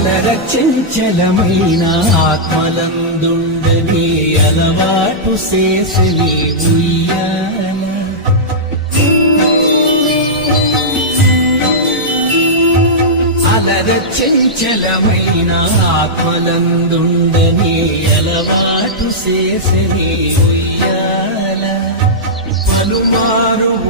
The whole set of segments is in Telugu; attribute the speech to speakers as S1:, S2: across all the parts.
S1: చంచలమైన ఆత్మలందుండని అలవాటు శేషని ఉయ్యాల. అలర చంచలమైన ఆత్మలందుండని అలవాటు శేషని ఉయ్యాల. పలుమారు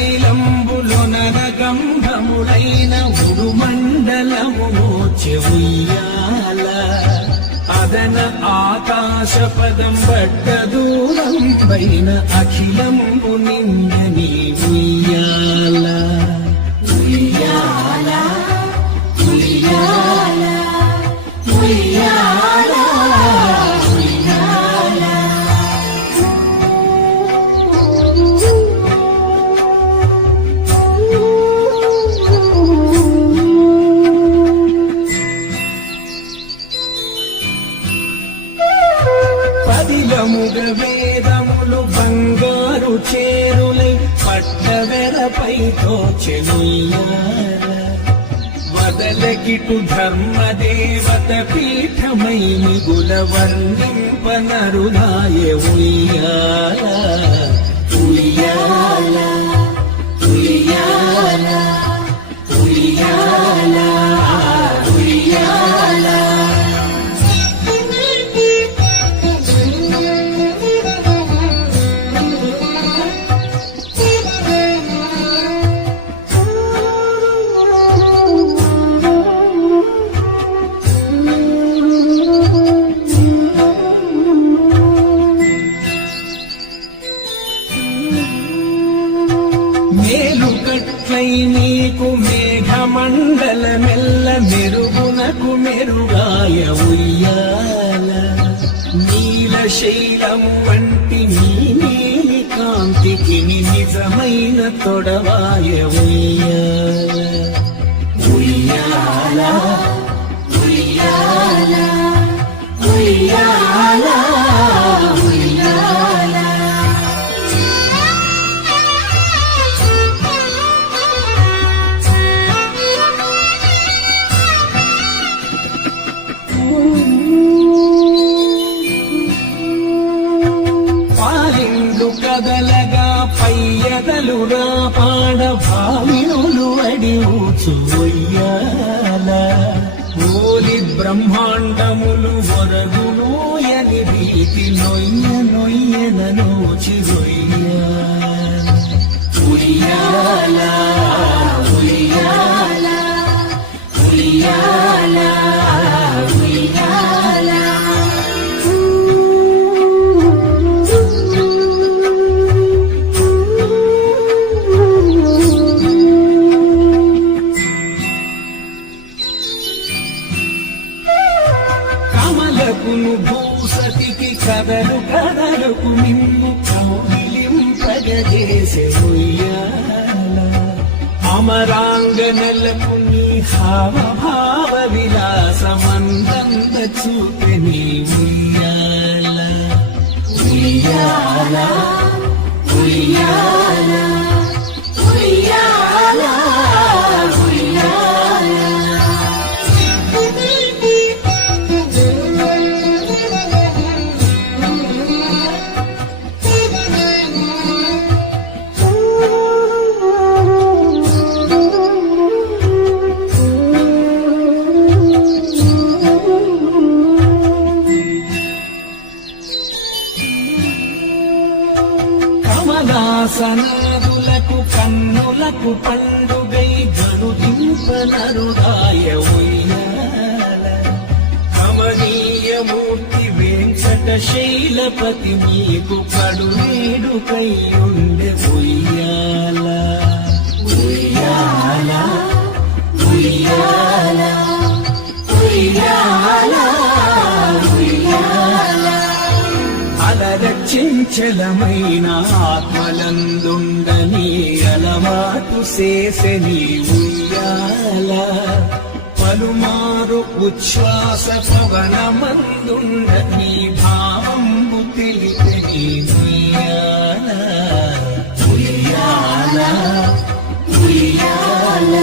S1: ఉదయాస్తశీలంబులునన గంధములైన ఉడుమండలము చెవుయ్యాల. అదన ఆకాశ పదం బట్ట దూరం పైన అఖిలంబు నింద పదిలముగ వేదములు బంగారు చేరులై పట్టవెరపై తోచెనుయ్యాల వదలకిటు ధర్మదేవత పీఠమై మిగుల వర్ణింపనరుదాయ ఉయ్యాల ఉయ్యాల. ఉయ్యాల. మెరుగునకు ఉయ్యాల నీల శైలం వంటి నీ నీలి కాంతికి నిజమైన తొడవాయ ఉయ్యాల. పయ్యదలుగా పాడ భావినులు అడి ఊచుయ్యాల ఓలి బ్రహ్మాండములు వరగు నోయని భీతి నొయ్య నొయ్యన నోచి ఉయ్యాల. ఉయ్యాల. ఉయ్యాల. ఉయ్యాల. కదలకు నిన్ను కౌగిలింపగజేసే ఉయ్యాల. అమరాంగనలకు నీ హావభావ విలాసమందంత చూపె నీ ఉయ్యాల కమలాసనాదులకు కన్నులకు పండుగై గనుదింపనరుదాయ ఉయ్యాల. కమనీయమూర్తి వే వెంకట శైలపతి మీకు కడు వేడుకై ఉండే ఉయ్యాల. ఉయ్యాల ఉయ్యాల ఉయ్యాల. చంచలమైన ఆత్మలందుండని అలవాటు చేసని ఉయ్యాల పలుమారు ఉచ్ఛ్వాస పవనమందుండ నీ భావంబు తెలిపని ఉయ్యాల ఉయ్యాల ఉయ్యాల.